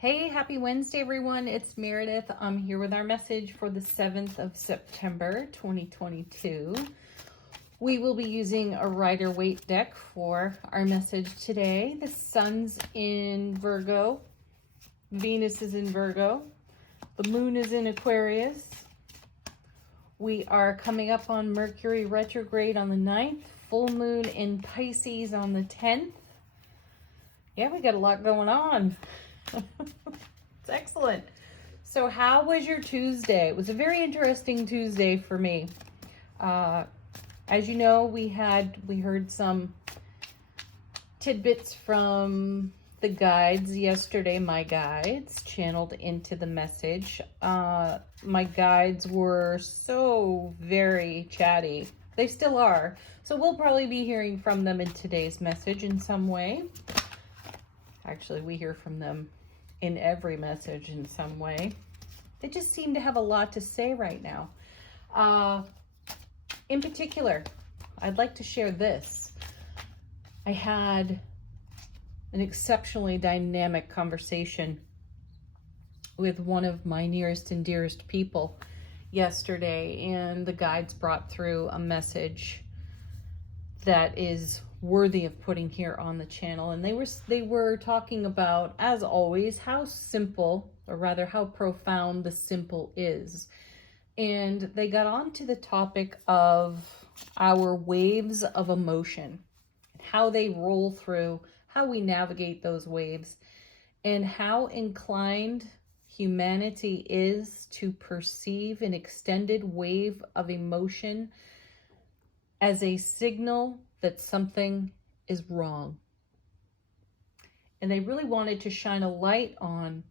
Hey, happy Wednesday, everyone. It's Meredith. I'm here with our message for the 7th of September, 2022. We will be using a Rider-Waite deck for our message today. The sun's in Virgo. Venus is in Virgo. The moon is in Aquarius. We are coming up on Mercury retrograde on the 9th. Full moon in Pisces on the 10th. Yeah, we got a lot going on. It's excellent. So how was your Tuesday? It was a very interesting Tuesday for me. As you know, we heard some tidbits from the guides yesterday, my guides, channeled into the message. My guides were so very chatty. They still are. So we'll probably be hearing from them in today's message in some way. Actually, we hear from them in every message in some way. They just seem to have a lot to say right now. In particular, I'd like to share this. I had an exceptionally dynamic conversation with one of my nearest and dearest people yesterday, and the guides brought through a message that is worthy of putting here on the channel. And they were talking about, as always, how simple, or rather how profound the simple is. And they got on to the topic of our waves of emotion, how they roll through, how we navigate those waves, and how inclined humanity is to perceive an extended wave of emotion as a signal that something is wrong. And they really wanted to shine a light on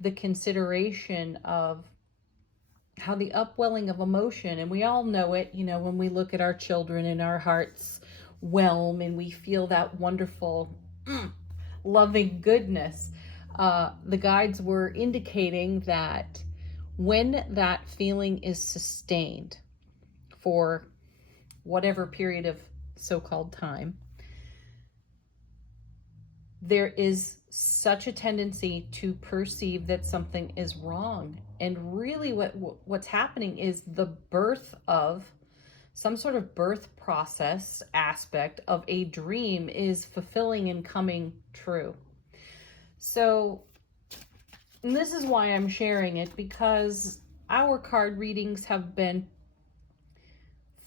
the consideration of how the upwelling of emotion, and we all know it, you know, when we look at our children and our hearts whelm and we feel that wonderful, loving goodness. The guides were indicating that when that feeling is sustained for whatever period of so-called time, there is such a tendency to perceive that something is wrong. And really what's happening is the birth of some sort of birth process aspect of a dream is fulfilling and coming true. So, and this is why I'm sharing it, because our card readings have been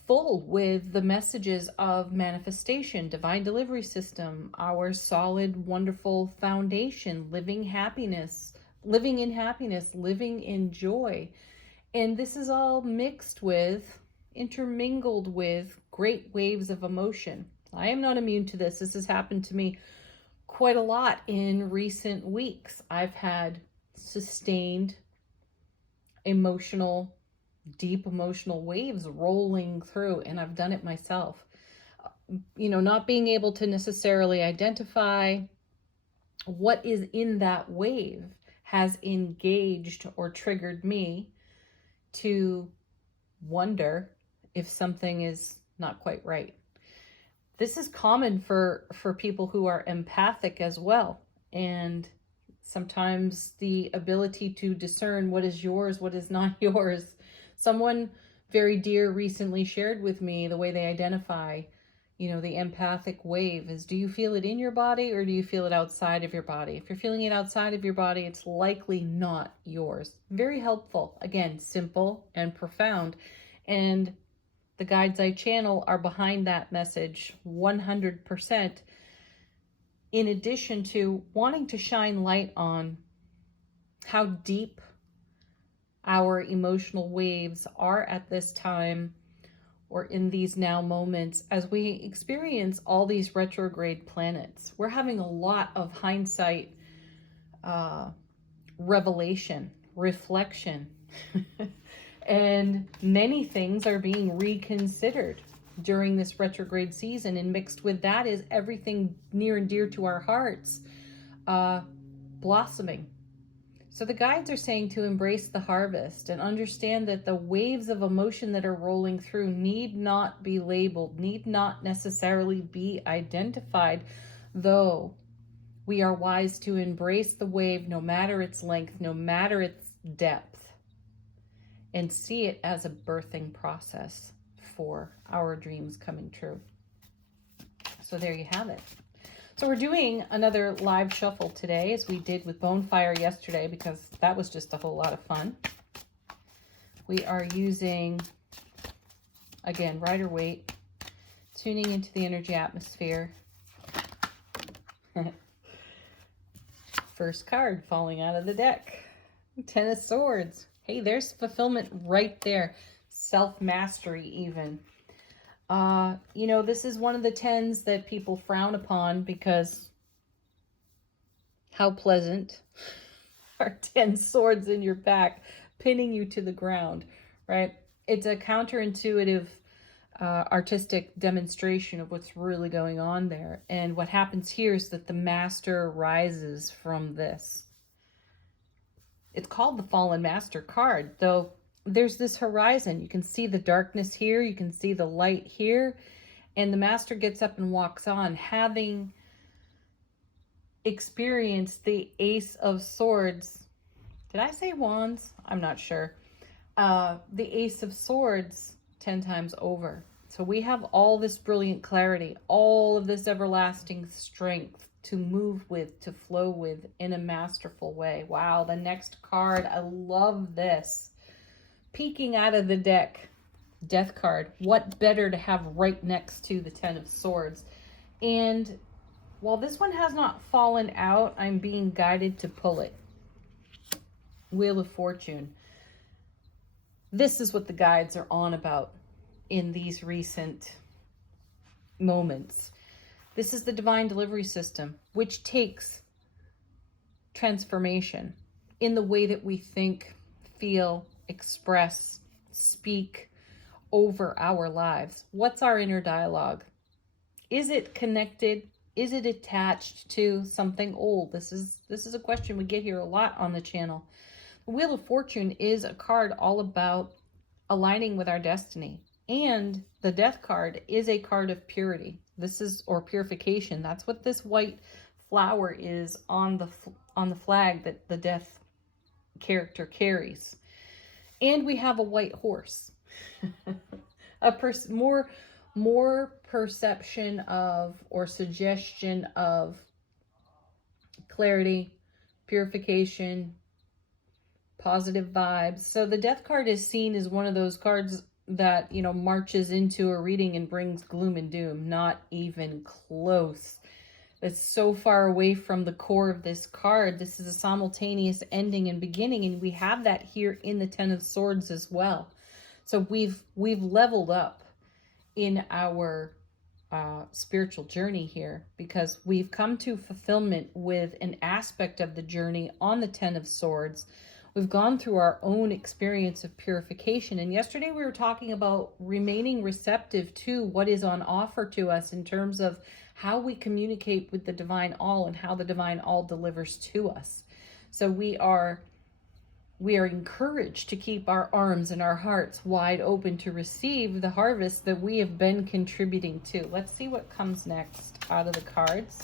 full with the messages of manifestation, divine delivery system, our solid, wonderful foundation, living in happiness, living in joy. And this is all mixed with, intermingled with great waves of emotion. I am not immune to this. This has happened to me quite a lot in recent weeks. I've had sustained deep emotional waves rolling through, and I've done it myself. You know, not being able to necessarily identify what is in that wave has engaged or triggered me to wonder if something is not quite right. This is common for people who are empathic as well. And sometimes the ability to discern what is yours, what is not yours. Someone very dear recently shared with me the way they identify, you know, the empathic wave is, do you feel it in your body or do you feel it outside of your body? If you're feeling it outside of your body, it's likely not yours. Very helpful. Again, simple and profound. And the guides I channel are behind that message 100%. In addition to wanting to shine light on how deep our emotional waves are at this time, or in these now moments, as we experience all these retrograde planets. We're having a lot of hindsight, revelation, reflection, and many things are being reconsidered during this retrograde season. And mixed with that is everything near and dear to our hearts blossoming. So the guides are saying to embrace the harvest and understand that the waves of emotion that are rolling through need not be labeled, need not necessarily be identified, though We are wise to embrace the wave, no matter its length, no matter its depth, and see it as a birthing process for our dreams coming true. So there you have it. So we're doing another live shuffle today, as we did with Bonefire yesterday, because that was just a whole lot of fun. We are using, again, Rider-Waite, tuning into the energy atmosphere. First card falling out of the deck. Ten of Swords. Hey, there's fulfillment right there. Self-mastery even. You know, this is one of the tens that people frown upon because how pleasant are 10 swords in your back pinning you to the ground, right? It's a counterintuitive artistic demonstration of what's really going on there. And what happens here is that the master rises from this. It's called the Fallen Master card, though there's this horizon. You can see the darkness here, you can see the light here, and the master gets up and walks on, having experienced the Ace of Swords. Did I say wands? I'm not sure. The Ace of Swords 10 times over. So we have all this brilliant clarity, all of this everlasting strength to move with, to flow with in a masterful way. Wow, the next card, I love this. Peeking out of the deck, Death card. What better to have right next to the 10 of Swords? And while this one has not fallen out, I'm being guided to pull it. Wheel of Fortune. This is what the guides are on about in these recent moments. This is the divine delivery system, which takes transformation in the way that we think, feel, express, speak over our lives. What's our inner dialogue? Is it connected? Is it attached to something old? This is a question we get here a lot on the channel. The Wheel of Fortune is a card all about aligning with our destiny. And the Death card is a card of purity. Or purification. That's what this white flower is on the flag that the Death character carries. And we have a white horse. More perception of, or suggestion of, clarity, purification, positive vibes. So the Death card is seen as one of those cards that, you know, marches into a reading and brings gloom and doom. Not even close. It's so far away from the core of this card. This is a simultaneous ending and beginning, and we have that here in the 10 of Swords as well. So we've leveled up in our spiritual journey here, because we've come to fulfillment with an aspect of the journey on the 10 of Swords. We've gone through our own experience of purification. And yesterday we were talking about remaining receptive to what is on offer to us in terms of how we communicate with the Divine All and how the Divine All delivers to us. So we are encouraged to keep our arms and our hearts wide open to receive the harvest that we have been contributing to. Let's see what comes next out of the cards.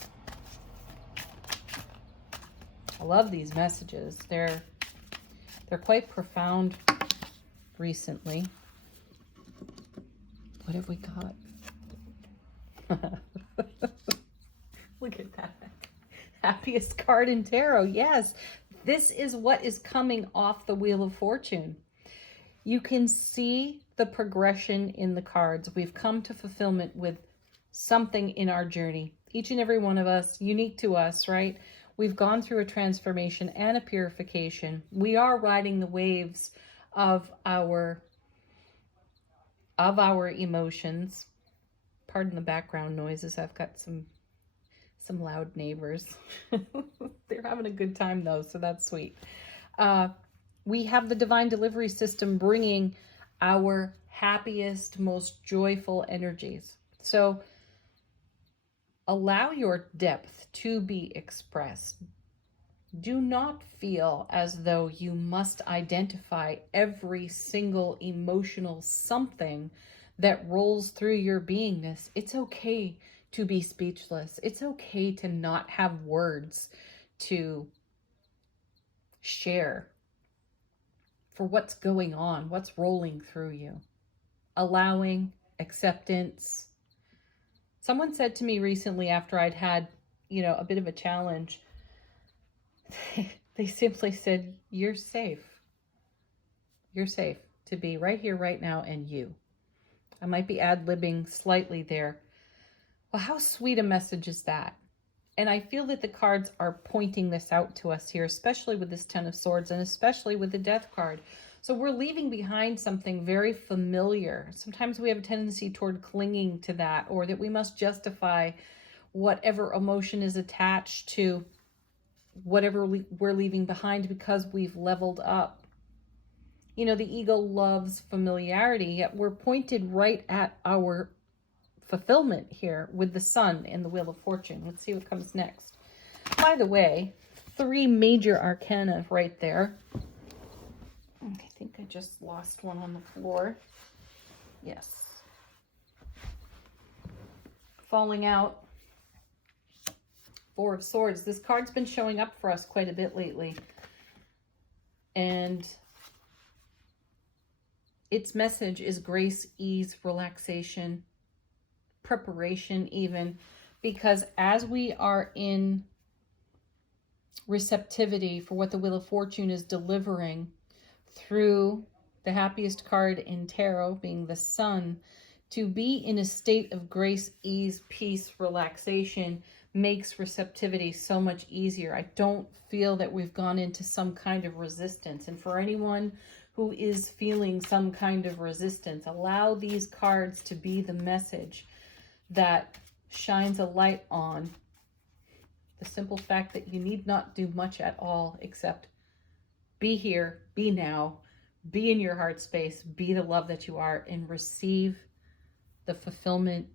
I love these messages. They're quite profound recently. What have we got? Look at that. Happiest card in tarot. Yes, this is what is coming off the Wheel of Fortune. You can see the progression in the cards. We've come to fulfillment with something in our journey. Each and every one of us, unique to us, right? We've gone through a transformation and a purification. We are riding the waves of our emotions. Pardon the background noises. I've got some loud neighbors. They're having a good time though, so that's sweet. We have the divine delivery system bringing our happiest, most joyful energies. So allow your depth to be expressed. Do not feel as though you must identify every single emotional something that rolls through your beingness. It's okay to be speechless. It's okay to not have words to share for what's going on, what's rolling through you. Allowing, acceptance. Someone said to me recently after I'd had, a bit of a challenge, they simply said, you're safe. You're safe to be right here, right now, and you. I might be ad-libbing slightly there. Well, how sweet a message is that? And I feel that the cards are pointing this out to us here, especially with this Ten of Swords and especially with the Death card. So we're leaving behind something very familiar. Sometimes we have a tendency toward clinging to that, or that we must justify whatever emotion is attached to whatever we're leaving behind because we've leveled up. The ego loves familiarity, yet we're pointed right at our fulfillment here with the Sun and the Wheel of Fortune. Let's see what comes next. By the way, 3 major arcana right there. I think I just lost one on the floor. Yes. Falling out. 4 of Swords. This card's been showing up for us quite a bit lately. And its message is grace, ease, relaxation, preparation even, because as we are in receptivity for what the Wheel of Fortune is delivering through the happiest card in tarot being the Sun, to be in a state of grace, ease, peace, relaxation makes receptivity so much easier. I don't feel that we've gone into some kind of resistance. And for anyone who is feeling some kind of resistance, allow these cards to be the message that shines a light on the simple fact that you need not do much at all except be here, be now, be in your heart space, be the love that you are, and receive the fulfillment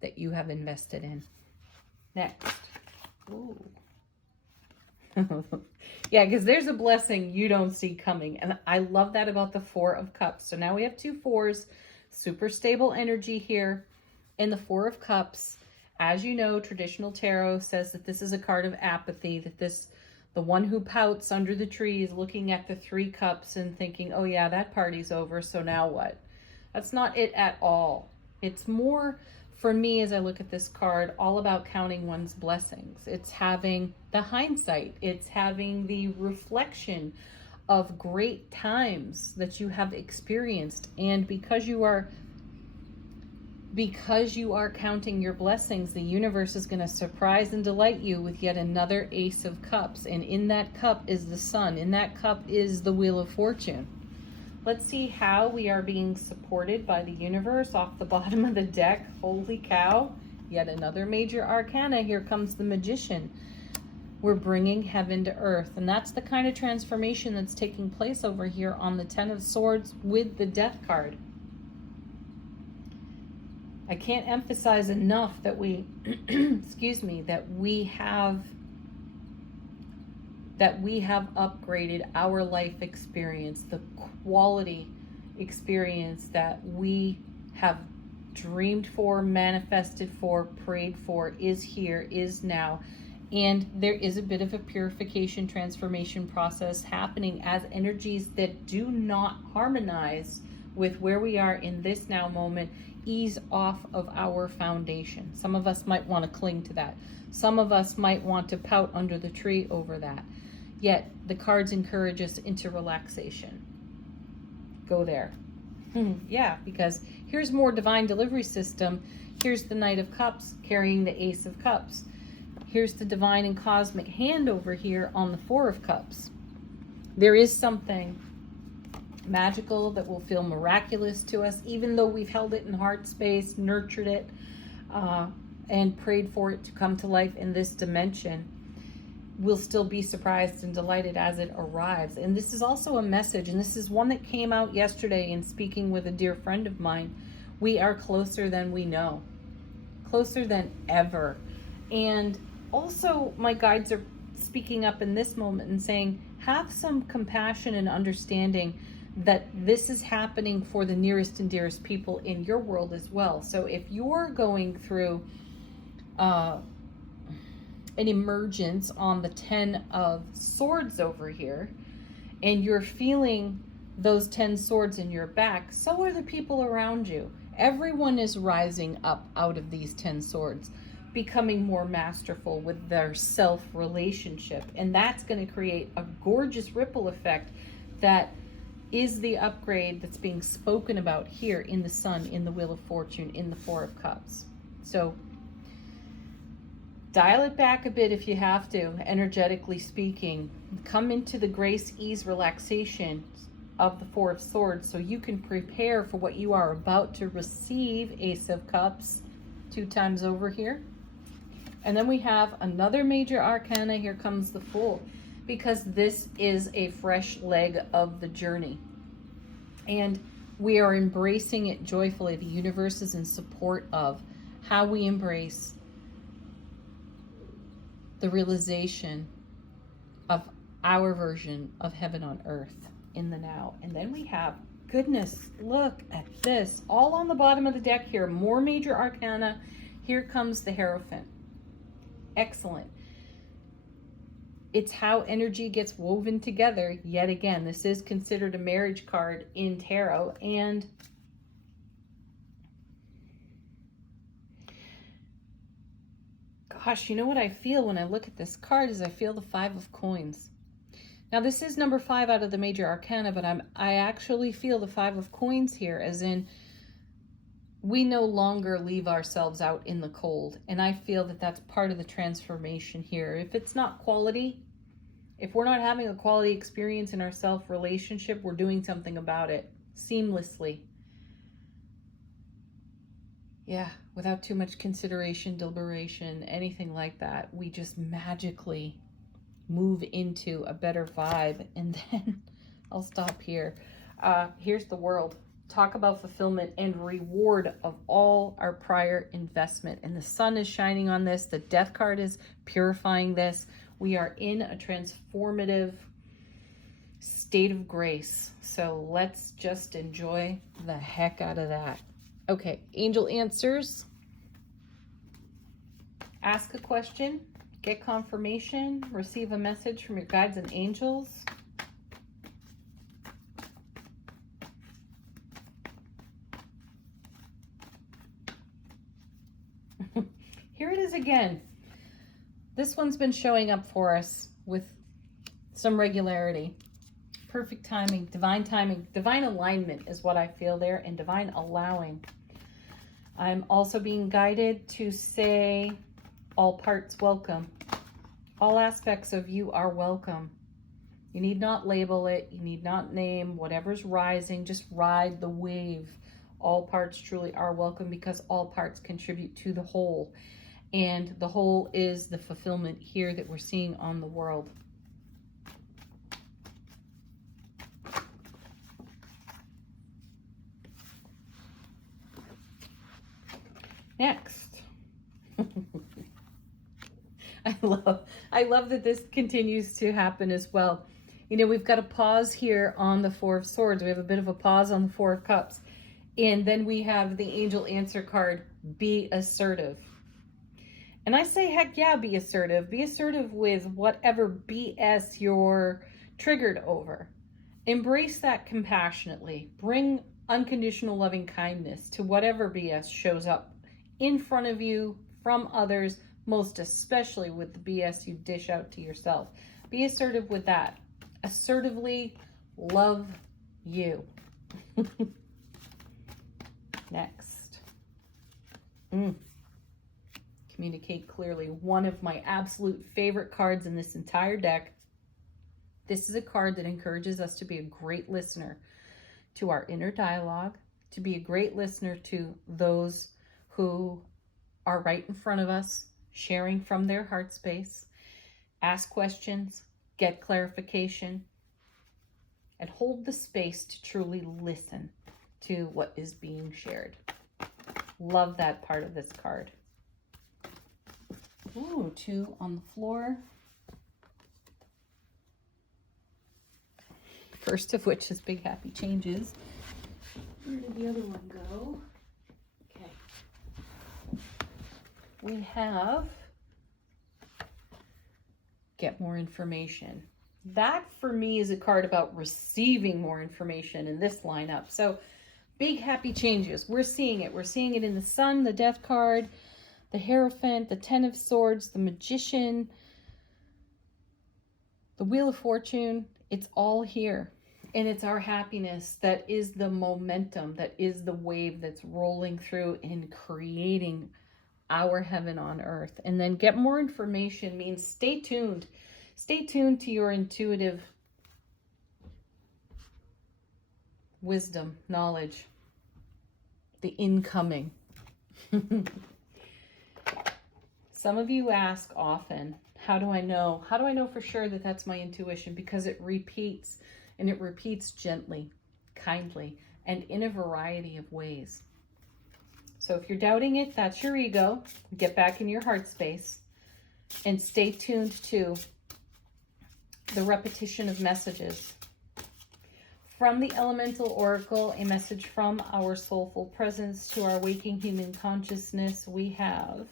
that you have invested in. Next. Ooh. Yeah, because there's a blessing you don't see coming. And I love that about the 4 of Cups. So now we have 2 4s, super stable energy here. And the 4 of Cups, as you know, traditional tarot says that this is a card of apathy, that the one who pouts under the tree is looking at the 3 cups and thinking, oh yeah, that party's over, so now what? That's not it at all. It's more, for me, as I look at this card, all about counting one's blessings. It's having the hindsight. It's having the reflection of great times that you have experienced. And because you are counting your blessings, the universe is going to surprise and delight you with yet another Ace of Cups. And in that cup is the Sun. In that cup is the Wheel of Fortune. Let's see how we are being supported by the universe off the bottom of the deck. Holy cow. Yet another major arcana. Here comes the Magician. We're bringing heaven to earth. And that's the kind of transformation that's taking place over here on the Ten of Swords with the Death card. I can't emphasize enough that we, that we have upgraded our life experience, the quality experience that we have dreamed for, manifested for, prayed for, is here, is now. And there is a bit of a purification, transformation process happening as energies that do not harmonize with where we are in this now moment ease off of our foundation. Some of us might want to cling to that. Some of us might want to pout under the tree over that. Yet the cards encourage us into relaxation. Go there. Yeah, because here's more divine delivery system. Here's the Knight of Cups carrying the Ace of Cups. Here's the divine and cosmic hand over here on the 4 of Cups. There is something magical that will feel miraculous to us, even though we've held it in heart space, nurtured it, and prayed for it to come to life in this dimension. We'll still be surprised and delighted as it arrives. And this is also a message, and this is one that came out yesterday in speaking with a dear friend of mine. We are closer than we know, closer than ever. And also my guides are speaking up in this moment and saying, have some compassion and understanding that this is happening for the nearest and dearest people in your world as well. So if you're going through an emergence on the 10 of Swords over here, and you're feeling those 10 swords in your back, so are the people around you. Everyone is rising up out of these 10 swords, becoming more masterful with their self relationship. And that's going to create a gorgeous ripple effect that is the upgrade that's being spoken about here in the Sun, in the Wheel of Fortune, in the Four of Cups. So dial it back a bit if you have to, energetically speaking. Come into the grace, ease, relaxation of the Four of Swords so you can prepare for what you are about to receive. Ace of Cups 2 times over here. And then we have another major arcana. Here comes the Fool, because this is a fresh leg of the journey. And we are embracing it joyfully. The universe is in support of how we embrace the realization of our version of heaven on earth in the now. And then we have, goodness, look at this, all on the bottom of the deck here, more major arcana. Here comes the Hierophant. Excellent. It's how energy gets woven together. Yet again, this is considered a marriage card in tarot. And gosh, you know what I feel when I look at this card is I feel the 5 of Coins. Now this is number 5 out of the major arcana, but I actually feel the 5 of Coins here, as in we no longer leave ourselves out in the cold. And I feel that that's part of the transformation here. If it's not quality, if we're not having a quality experience in our self-relationship, we're doing something about it seamlessly. Yeah, without too much consideration, deliberation, anything like that. We just magically move into a better vibe. And then I'll stop here. Here's the World. Talk about fulfillment and reward of all our prior investment. And the sun is shining on this. The Death card is purifying this. We are in a transformative state of grace. So let's just enjoy the heck out of that. Okay, angel answers. Ask a question, get confirmation, receive a message from your guides and angels. Here it is again. This one's been showing up for us with some regularity. Perfect timing, divine alignment is what I feel there, and divine allowing. I'm also being guided to say all parts welcome. All aspects of you are welcome. You need not label it. You need not name whatever's rising. Just ride the wave. All parts truly are welcome, because all parts contribute to the whole. And the whole is the fulfillment here that we're seeing on the world. Next. I love that this continues to happen as well. You know, we've got a pause here on the Four of Swords. We have a bit of a pause on the Four of Cups. And then we have the angel answer card, be assertive. And I say, heck yeah, be assertive. Be assertive with whatever BS you're triggered over. Embrace that compassionately. Bring unconditional loving kindness to whatever BS shows up in front of you, from others, most especially with the BS you dish out to yourself. Be assertive with that. Assertively love you. Next. Communicate clearly. One of my absolute favorite cards in this entire deck. This is a card that encourages us to be a great listener to our inner dialogue, to be a great listener to those who are right in front of us, sharing from their heart space. Ask questions, get clarification, and hold the space to truly listen to what is being shared. Love that part of this card. Ooh, 2 on the floor. First of which is Big Happy Changes. Where did the other one go? Okay. we have get more information. That for me is a card about receiving more information in this lineup. So big happy changes. We're seeing it. We're seeing it in the Sun, the Death card, the Hierophant, the Ten of Swords, the Magician, the Wheel of Fortune. It's all here. And it's our happiness that is the momentum, that is the wave that's rolling through and creating our heaven on earth. And then get more information means stay tuned. Stay tuned to your intuitive wisdom, knowledge, the incoming. Some of you ask often, how do I know? How do I know for sure that that's my intuition? Because it repeats, and it repeats gently, kindly, and in a variety of ways. So if you're doubting it, that's your ego. Get back in your heart space and stay tuned to the repetition of messages. From the Elemental Oracle, a message from our soulful presence to our waking human consciousness, we have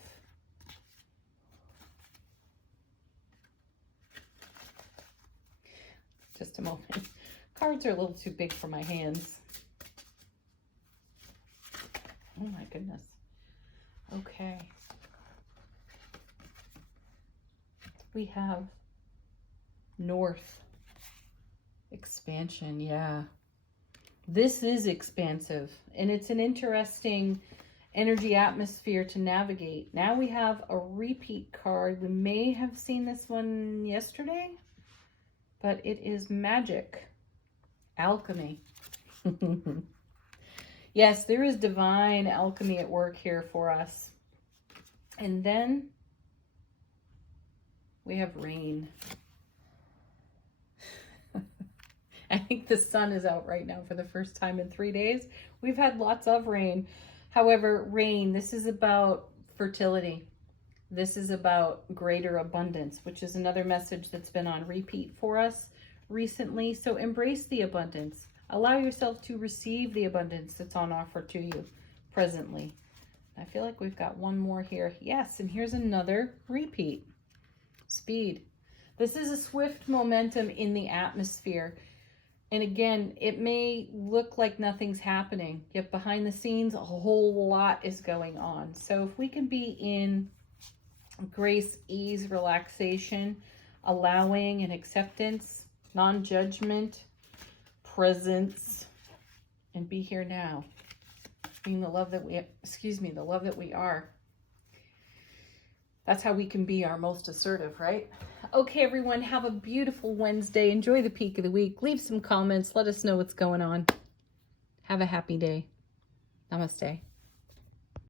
just a moment. Cards are a little too big for my hands. Oh my goodness. Okay. We have North. Expansion, yeah. This is expansive, and it's an interesting energy atmosphere to navigate. Now we have a repeat card. We may have seen this one yesterday, but it is magic. Alchemy. Yes, there is divine alchemy at work here for us. And then we have rain. I think the sun is out right now for the first time in 3 days. We've had lots of rain. However, rain, this is about fertility. This is about greater abundance, which is another message that's been on repeat for us recently. So embrace the abundance. Allow yourself to receive the abundance that's on offer to you presently. I feel like we've got one more here. Yes, and here's another repeat. Speed. This is a swift momentum in the atmosphere. And again, it may look like nothing's happening, yet behind the scenes, a whole lot is going on. So if we can be in grace, ease, relaxation, allowing and acceptance, non-judgment, presence, and be here now, being the love that we, the love that we are. That's how we can be our most assertive, right? Okay, everyone, have a beautiful Wednesday. Enjoy the peak of the week. Leave some comments. Let us know what's going on. Have a happy day. Namaste.